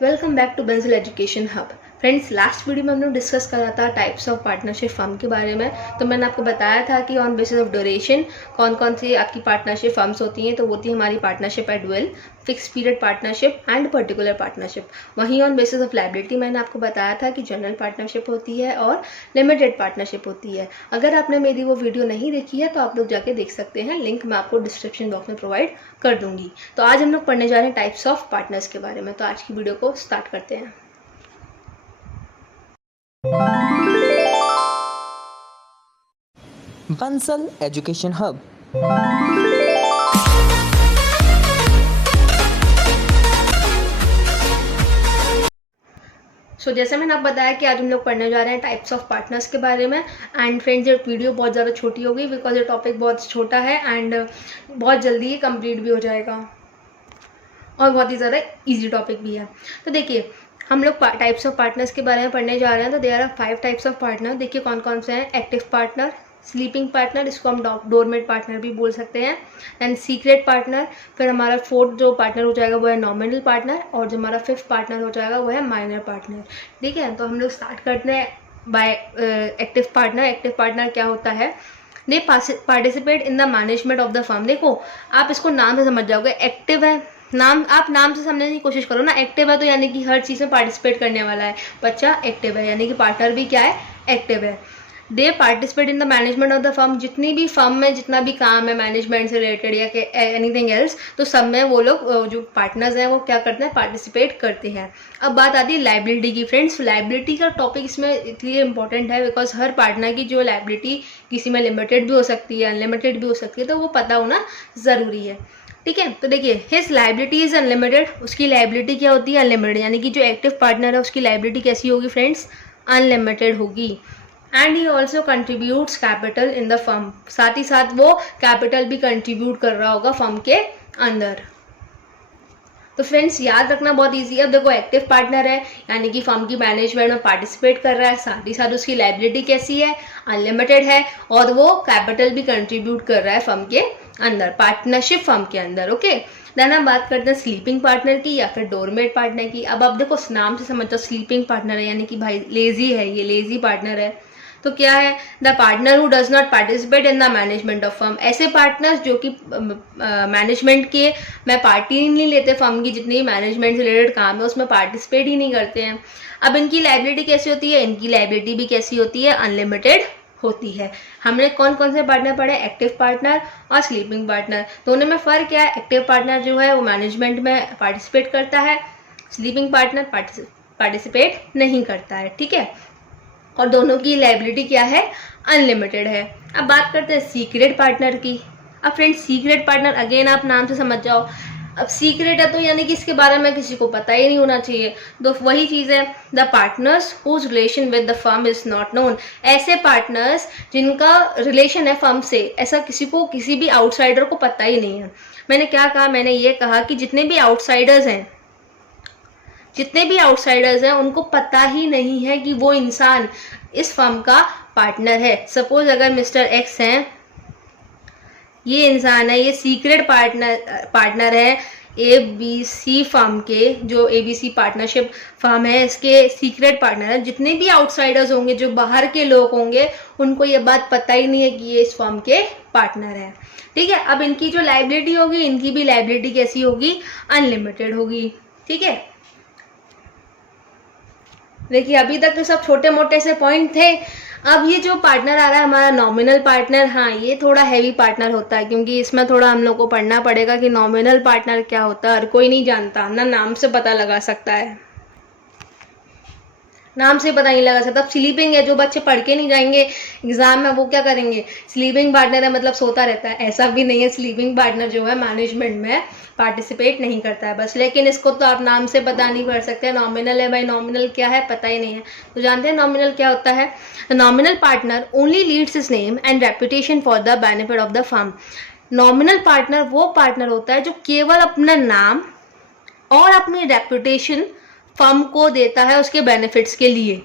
Welcome back to बेंजल education hub. Friends, last video में हमने डिस्कस करा था टाइप्स ऑफ पार्टनरशिप फर्म के बारे में। तो मैंने आपको बताया था कि ऑन बेसिस ऑफ ड्यूरेशन कौन कौन सी आपकी पार्टनरशिप फर्म्स होती हैं। तो होती है हमारी partnership at will, fix period partnership and particular partnership. वहीं ऑन बेसिस ऑफ लायबिलिटी मैंने आपको बताया था कि जनरल पार्टनरशिप होती है और लिमिटेड पार्टनरशिप होती है। अगर आपने मेरी वो वीडियो नहीं देखी है तो आप लोग जाके देख सकते हैं, लिंक मैं आपको डिस्क्रिप्शन बॉक्स में प्रोवाइड कर दूंगी। तो आज हम लोग पढ़ने जा रहे हैं टाइप्स ऑफ पार्टनर्स के बारे में। तो आज की वीडियो को स्टार्ट करते हैं। Bansal education hub. जैसे मैंने आप बताया कि आज हम लोग पढ़ने जा रहे हैं टाइप्स ऑफ पार्टनर्स के बारे में। एंड फ्रेंड्स, ये वीडियो बहुत ज़्यादा छोटी होगी बिकॉज ये टॉपिक बहुत छोटा है एंड बहुत जल्दी ही कंप्लीट भी हो जाएगा और बहुत ही ज़्यादा इजी टॉपिक भी है। तो देखिए, हम लोग टाइप्स ऑफ पार्टनर्स के बारे में पढ़ने जा रहे हैं। तो there are 5 types of partner. देखिए कौन कौन से हैं। एक्टिव पार्टनर, स्लीपिंग पार्टनर, इसको हम डोरमेट पार्टनर भी बोल सकते हैं, एंड सीक्रेट पार्टनर। फिर हमारा 4th जो पार्टनर हो जाएगा वो है नॉमिनल पार्टनर, और जो हमारा 5th पार्टनर हो जाएगा वो है माइनर पार्टनर। ठीक है, तो हम लोग स्टार्ट करते हैं by active partner. Active partner क्या होता है? दे participate in the management of the firm. देखो, आप इसको नाम से समझ जाओगे। एक्टिव है, नाम आप नाम से समझने की कोशिश करो ना। एक्टिव है तो यानी कि हर चीज़ में पार्टिसिपेट करने वाला है बच्चा, एक्टिव है, यानी कि पार्टनर भी क्या है? एक्टिव है। दे participate in the management of the firm. जितनी भी फर्म में जितना भी काम है मैनेजमेंट से रिलेटेड या एनीथिंग एल्स, तो सब में वो लोग जो पार्टनर्स हैं वो क्या करते हैं? पार्टिसिपेट करते हैं। अब बात आती है लायबिलिटी की। फ्रेंड्स, लायबिलिटी का टॉपिक इसमें इसलिए इंपॉर्टेंट है बिकॉज हर पार्टनर की जो लायबिलिटी किसी में लिमिटेड भी हो सकती है, अनलिमिटेड भी हो सकती है, तो वो पता होना ज़रूरी है। ठीक है, तो देखिए, हिज लायबिलिटी इज अनलिमिटेड। उसकी लायबिलिटी क्या होती है? अनलिमिटेड। यानी कि जो एक्टिव पार्टनर है उसकी लायबिलिटी कैसी होगी फ्रेंड्स? अनलिमिटेड होगी। And he also contributes capital in the firm. साथ ही साथ वो कैपिटल भी कंट्रीब्यूट कर रहा होगा फर्म के अंदर। तो फ्रेंड्स, याद रखना बहुत इजी है। अब देखो, एक्टिव पार्टनर है यानी कि फर्म की मैनेजमेंट में पार्टिसिपेट कर रहा है, साथ ही साथ उसकी लायबिलिटी कैसी है? अनलिमिटेड है, और वो कैपिटल भी कंट्रीब्यूट कर रहा है फर्म के अंदर, पार्टनरशिप फर्म के अंदर। ओके, देन हम बात करते हैं स्लीपिंग पार्टनर की या फिर डोरमेट पार्टनर की। अब आप देखो, नाम से समझो, स्लीपिंग पार्टनर है यानी कि भाई लेजी है, ये लेजी पार्टनर है। तो क्या है? The partner who does not participate in the management of firm. ऐसे पार्टनर्स जो कि मैनेजमेंट के में पार्टी नहीं लेते, फर्म की जितनी मैनेजमेंट से रिलेटेड काम है उसमें पार्टिसिपेट ही नहीं करते हैं। अब इनकी लायबिलिटी कैसी होती है? इनकी लायबिलिटी भी कैसी होती है? अनलिमिटेड होती है। हमने कौन कौन से पार्टनर पढ़े? एक्टिव पार्टनर और स्लीपिंग पार्टनर। दोनों में फ़र्क क्या है? एक्टिव पार्टनर जो है वो मैनेजमेंट में पार्टिसिपेट करता है, स्लीपिंग पार्टनर पार्टिसिपेट नहीं करता है। ठीक है, और दोनों की लायबिलिटी क्या है? अनलिमिटेड है। अब बात करते हैं सीक्रेट पार्टनर की। अब फ्रेंड्स, सीक्रेट पार्टनर अगेन आप नाम से समझ जाओ। अब सीक्रेट है तो यानी कि इसके बारे में किसी को पता ही नहीं होना चाहिए। तो वही चीज़ है, the partners whose relation with the firm is not known. ऐसे पार्टनर्स जिनका रिलेशन है फर्म से, ऐसा किसी को, किसी भी आउटसाइडर को पता ही नहीं है। मैंने क्या कहा? मैंने ये कहा कि जितने भी आउटसाइडर्स हैं उनको पता ही नहीं है कि वो इंसान इस फर्म का पार्टनर है। सपोज अगर मिस्टर एक्स हैं, ये इंसान है, ये सीक्रेट पार्टनर है ABC फर्म के, जो ABC पार्टनरशिप फर्म है इसके सीक्रेट पार्टनर है। जितने भी आउटसाइडर्स होंगे, जो बाहर के लोग होंगे, उनको ये बात पता ही नहीं है कि ये इस फर्म के पार्टनर है। ठीक है, अब इनकी जो लायबिलिटी होगी, इनकी भी लायबिलिटी कैसी होगी? अनलिमिटेड होगी। ठीक है, देखिए अभी तक तो सब छोटे मोटे से पॉइंट थे। अब ये जो पार्टनर आ रहा है हमारा नॉमिनल पार्टनर, हाँ ये थोड़ा हैवी पार्टनर होता है क्योंकि इसमें थोड़ा हम लोग को पढ़ना पड़ेगा कि नॉमिनल पार्टनर क्या होता है। हर कोई नहीं जानता ना, नाम से पता लगा सकता है, नाम से पता नहीं लगा सकता। अब स्लीपिंग है, जो बच्चे पढ़ के नहीं जाएंगे एग्जाम में वो क्या करेंगे? स्लीपिंग पार्टनर है मतलब सोता रहता है, ऐसा भी नहीं है। स्लीपिंग पार्टनर जो है मैनेजमेंट में पार्टिसिपेट नहीं करता है बस, लेकिन इसको तो आप नाम से पता नहीं कर सकते। नॉमिनल है भाई, नॉमिनल क्या है पता ही नहीं है। तो जानते हैं नॉमिनल क्या होता है? Nominal partner only Leeds his name and reputation for the benefit of the firm. Nominal partner वो पार्टनर होता है जो केवल अपना नाम और अपनी रेपुटेशन फर्म को देता है उसके बेनिफिट्स के लिए।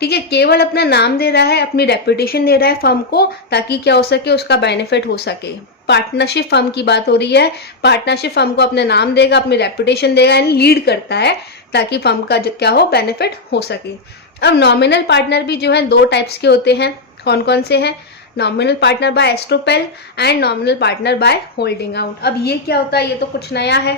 ठीक है, केवल अपना नाम दे रहा है, अपनी रेपुटेशन दे रहा है फर्म को, ताकि क्या हो सके? उसका बेनिफिट हो सके। पार्टनरशिप फर्म की बात हो रही है। पार्टनरशिप फर्म को अपने नाम देगा, अपनी रेपुटेशन देगा, यानी लीड करता है ताकि फर्म का क्या हो, बेनिफिट हो सके। अब नॉमिनल पार्टनर भी जो है 2 टाइप्स के होते हैं। कौन कौन से हैं? Nominal partner by estoppel and nominal partner by holding out. अब ये क्या होता है? ये तो कुछ नया है,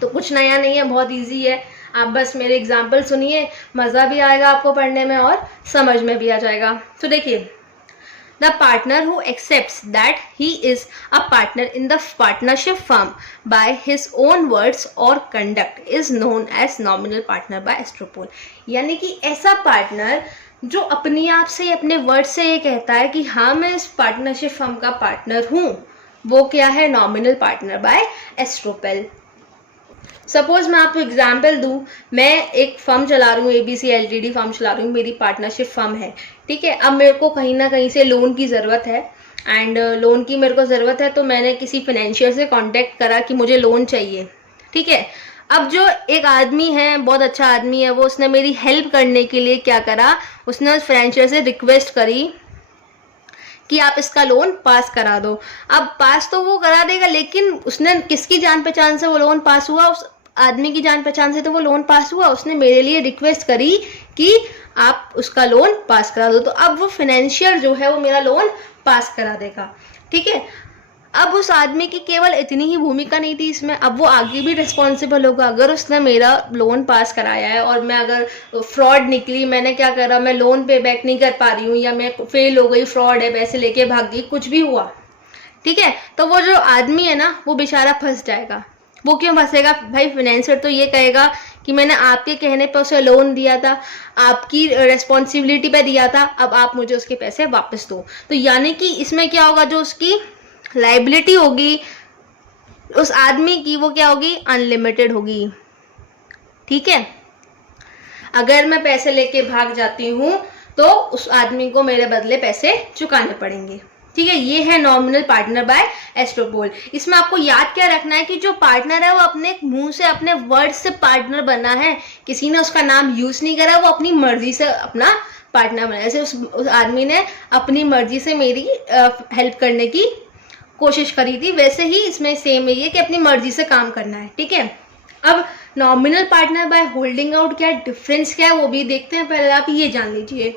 तो कुछ नया नहीं है, बहुत इजी है। आप बस मेरे एग्जाम्पल सुनिए, मज़ा भी आएगा आपको पढ़ने में और समझ में भी आ जाएगा। तो देखिए, the partner who accepts that he is a partner in the partnership firm by his own words or conduct is known as nominal partner by Astropol। यानी कि ऐसा पार्टनर जो अपने आप से, अपने वर्ड से ये कहता है कि हाँ मैं इस पार्टनरशिप फर्म का पार्टनर हूँ, वो क्या है? Nominal partner by estoppel. Suppose मैं आपको एग्जाम्पल दूं, मैं एक फर्म चला रही हूँ, ABC LTD फर्म चला रही हूँ, मेरी पार्टनरशिप फर्म है, ठीक है। अब मेरे को कहीं ना कहीं से लोन की ज़रूरत है एंड लोन की मेरे को ज़रूरत है, तो मैंने किसी फाइनेंशियर से कांटेक्ट करा कि मुझे लोन चाहिए, ठीक है। अब जो एक आदमी है, बहुत अच्छा आदमी है, वो उसने मेरी हेल्प करने के लिए क्या करा, उसने फाइनेंशियर से रिक्वेस्ट करी कि आप इसका लोन पास करा दो। अब पास तो वो करा देगा, लेकिन उसने किसकी जान पहचान से वो लोन पास हुआ? उस आदमी की जान पहचान से तो वो लोन पास हुआ। उसने मेरे लिए रिक्वेस्ट करी कि आप उसका लोन पास करा दो, तो अब वो फाइनेंशियर जो है वो मेरा लोन पास करा देगा, ठीक है। अब उस आदमी की केवल इतनी ही भूमिका नहीं थी इसमें, अब वो आगे भी रिस्पॉन्सिबल होगा। अगर उसने मेरा लोन पास कराया है और मैं अगर फ्रॉड निकली, मैंने क्या करा, मैं लोन पे बैक नहीं कर पा रही हूँ, या मैं फेल हो गई, फ्रॉड है, पैसे लेके भाग गई, कुछ भी हुआ, ठीक है, तो वो जो आदमी है ना, वो बेचारा फंस जाएगा। वो क्यों फंसेगा भाई? फाइनेंसर तो ये कहेगा कि मैंने आपके कहने पर उसे लोन दिया था, आपकी रिस्पॉन्सिबिलिटी पे दिया था, अब आप मुझे उसके पैसे वापस दो। तो यानी कि इसमें क्या होगा, जो उसकी लाइबिलिटी होगी उस आदमी की, वो क्या होगी? अनलिमिटेड होगी, ठीक है। अगर मैं पैसे लेके भाग जाती हूँ तो उस आदमी को मेरे बदले पैसे चुकाने पड़ेंगे, ठीक है। ये है नॉमिनल पार्टनर बाय एस्ट्रोपोल। इसमें आपको याद क्या रखना है कि जो पार्टनर है वो अपने मुंह से, अपने वर्ड से पार्टनर बना है, किसी ने उसका नाम यूज नहीं करा, वो अपनी मर्जी से अपना पार्टनर बना। जैसे उस आदमी ने अपनी मर्जी से मेरी हेल्प करने की कोशिश करी थी, वैसे ही इसमें सेम है ये कि अपनी मर्जी से काम करना है, ठीक है। अब nominal partner by holding out क्या डिफरेंस क्या है वो भी देखते हैं, पहले आप ये जान लीजिए।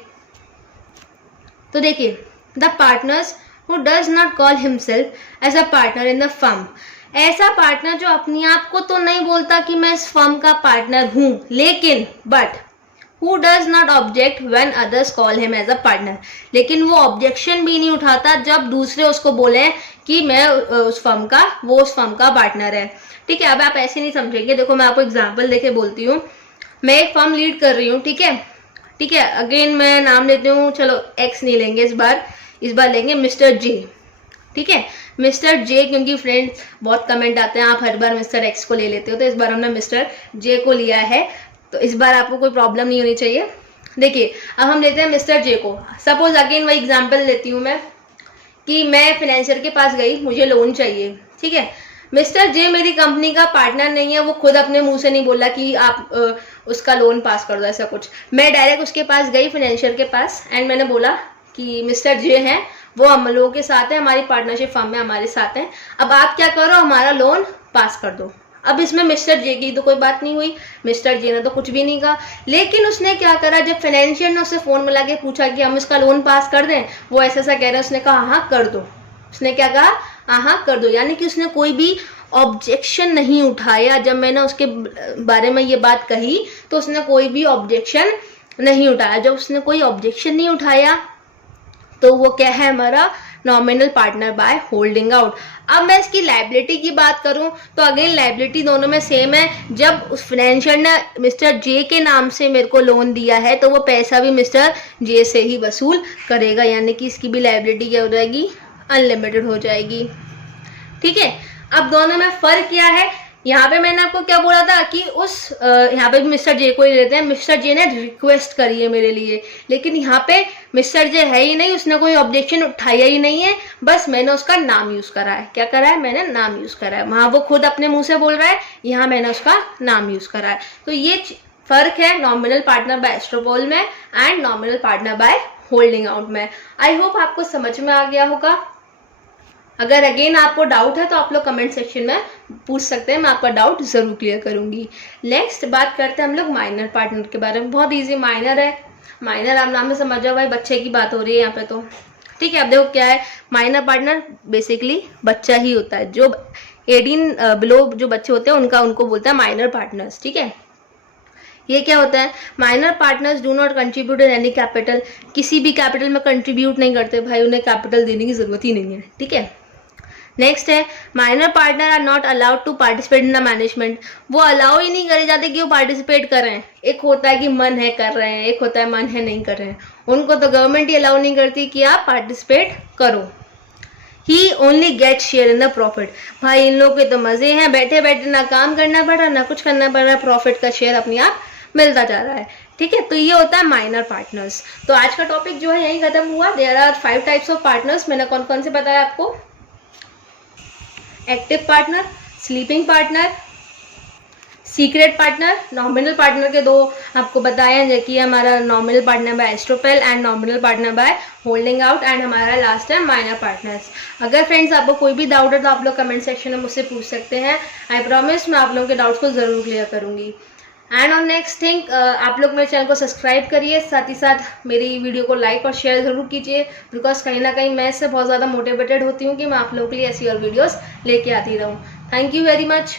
तो देखिए, the partners who does not call himself as a partner in the firm, ऐसा पार्टनर जो अपने आप को तो नहीं बोलता कि मैं इस फर्म का पार्टनर हूं, लेकिन but who does not object when others call him as a partner, लेकिन वो ऑब्जेक्शन भी नहीं उठाता जब दूसरे उसको बोले कि मैं उस फर्म का, वो उस फर्म का पार्टनर है, ठीक है। अब आप ऐसे नहीं समझेंगे, देखो मैं आपको एग्जांपल देके बोलती हूँ। मैं एक फर्म लीड कर रही हूँ, ठीक है, ठीक है। अगेन मैं नाम लेती हूँ, चलो एक्स नहीं लेंगे इस बार लेंगे मिस्टर जे, ठीक है। मिस्टर जे, क्योंकि फ्रेंड्स बहुत कमेंट आते हैं आप हर बार मिस्टर एक्स को ले लेते हो, तो इस बार हमने मिस्टर जे को लिया है, तो इस बार आपको कोई प्रॉब्लम नहीं होनी चाहिए। देखिए, अब हम लेते हैं मिस्टर जे को। सपोज अगेन वही एग्जांपल लेती हूँ मैं कि मैं फाइनेंशियर के पास गई, मुझे लोन चाहिए, ठीक है। मिस्टर जे मेरी कंपनी का पार्टनर नहीं है, वो खुद अपने मुंह से नहीं बोला कि आप उसका लोन पास कर दो, ऐसा कुछ। मैं डायरेक्ट उसके पास गई, फाइनेंशियर के पास, एंड मैंने बोला कि मिस्टर जे हैं, वो हम लोगों के साथ है, हमारी पार्टनरशिप फर्म में हमारे साथ है, अब आप क्या करो, हमारा लोन पास कर दो। अब इसमें मिस्टर जे की तो कोई बात नहीं हुई, मिस्टर जे ने तो कुछ भी नहीं कहा, लेकिन उसने क्या करा, जब फाइनेंशियर ने उससे फोन मिला के पूछा कि हम इसका लोन पास कर दें, वो ऐसा कह रहे हैं, उसने कहा हाँ कर दो। उसने क्या कहा? हाँ कर दो, यानी कि उसने कोई भी ऑब्जेक्शन नहीं उठाया। जब मैंने उसके बारे में ये बात कही तो उसने कोई भी ऑब्जेक्शन नहीं उठाया। जब उसने कोई ऑब्जेक्शन नहीं उठाया तो वो क्या है, हमारा nominal partner by holding out. अब मैं इसकी लाइबिलिटी की बात करूं तो अगेन लाइबिलिटी दोनों में सेम है। जब उस फाइनेंशियर ने मिस्टर जे के नाम से मेरे को लोन दिया है तो वो पैसा भी मिस्टर जे से ही वसूल करेगा, यानी कि इसकी भी लाइबिलिटी क्या हो जाएगी, अनलिमिटेड हो जाएगी, ठीक है। अब दोनों में फर्क क्या है, यहाँ पे मैंने आपको क्या बोला था कि उस यहाँ पे भी मिस्टर जे को ही लेते हैं, मिस्टर जे ने रिक्वेस्ट करी है मेरे लिए, लेकिन यहाँ पे मिस्टर जे है ही नहीं, उसने कोई ऑब्जेक्शन उठाया ही नहीं है, बस मैंने उसका नाम यूज करा है। क्या करा है? मैंने नाम यूज करा है। वहाँ वो खुद अपने मुंह से बोल रहा है, यहाँ मैंने उसका नाम यूज करा है। तो ये फर्क है नॉमिनल पार्टनर बाय एस्ट्रोपोल में and nominal partner by holding out में। आई होप आपको समझ में आ गया होगा। अगर अगेन आपको डाउट है तो आप लोग कमेंट सेक्शन में पूछ सकते हैं, मैं आपका डाउट ज़रूर क्लियर करूँगी। नेक्स्ट बात करते हैं हम लोग माइनर पार्टनर के बारे में। बहुत ईजी माइनर है, माइनर आप नाम में समझ जाओ भाई, बच्चे की बात हो रही है यहाँ पे तो, ठीक है। अब देखो क्या है माइनर पार्टनर, बेसिकली बच्चा ही होता है, जो 18 बिलो जो बच्चे होते हैं उनको बोलते हैं माइनर पार्टनर्स, ठीक है। ये क्या होता है, minor partners do not contribute in any capital, किसी भी कैपिटल में कंट्रीब्यूट नहीं करते भाई, उन्हें कैपिटल देने की जरूरत ही नहीं है, ठीक है। नेक्स्ट है minor partner are not allowed to participate in the management, वो अलाउ ही नहीं करे जाते कि वो पार्टिसिपेट कर रहे हैं। एक होता है कि मन है कर रहे हैं, एक होता है मन है नहीं कर रहे हैं, उनको तो गवर्नमेंट ही अलाउ नहीं करती कि आप पार्टिसिपेट करो। He only get share in the profit, भाई इन लोगों के तो मजे हैं, बैठे बैठे ना काम करना पड़ रहा ना कुछ करना पड़ रहा, प्रॉफिट का शेयर अपने आप मिलता जा रहा है, ठीक है। तो ये होता है माइनर पार्टनर्स। तो आज का टॉपिक जो है यही खत्म हुआ। There are 5 types of partners, मैंने कौन कौन से बताया आपको, active partner, sleeping partner, secret partner, nominal partner के 2 आपको बताया है, कि हमारा nominal partner by estoppel and nominal partner by holding out, and हमारा लास्ट है माइनर पार्टनर्स। अगर फ्रेंड्स आपको कोई भी डाउट है तो आप लोग कमेंट सेक्शन में मुझसे पूछ सकते हैं, आई प्रॉमिस मैं आप लोगों के डाउट्स को ज़रूर क्लियर करूँगी। एंड ऑन नेक्स्ट थिंग, आप लोग मेरे चैनल को सब्सक्राइब करिए, साथ ही साथ मेरी वीडियो को लाइक और शेयर ज़रूर कीजिए, बिकॉज कहीं ना कहीं मैं इससे बहुत ज़्यादा मोटिवेटेड होती हूँ कि मैं आप लोगों के लिए ऐसी और वीडियोस लेके आती रहूँ। Thank you very much.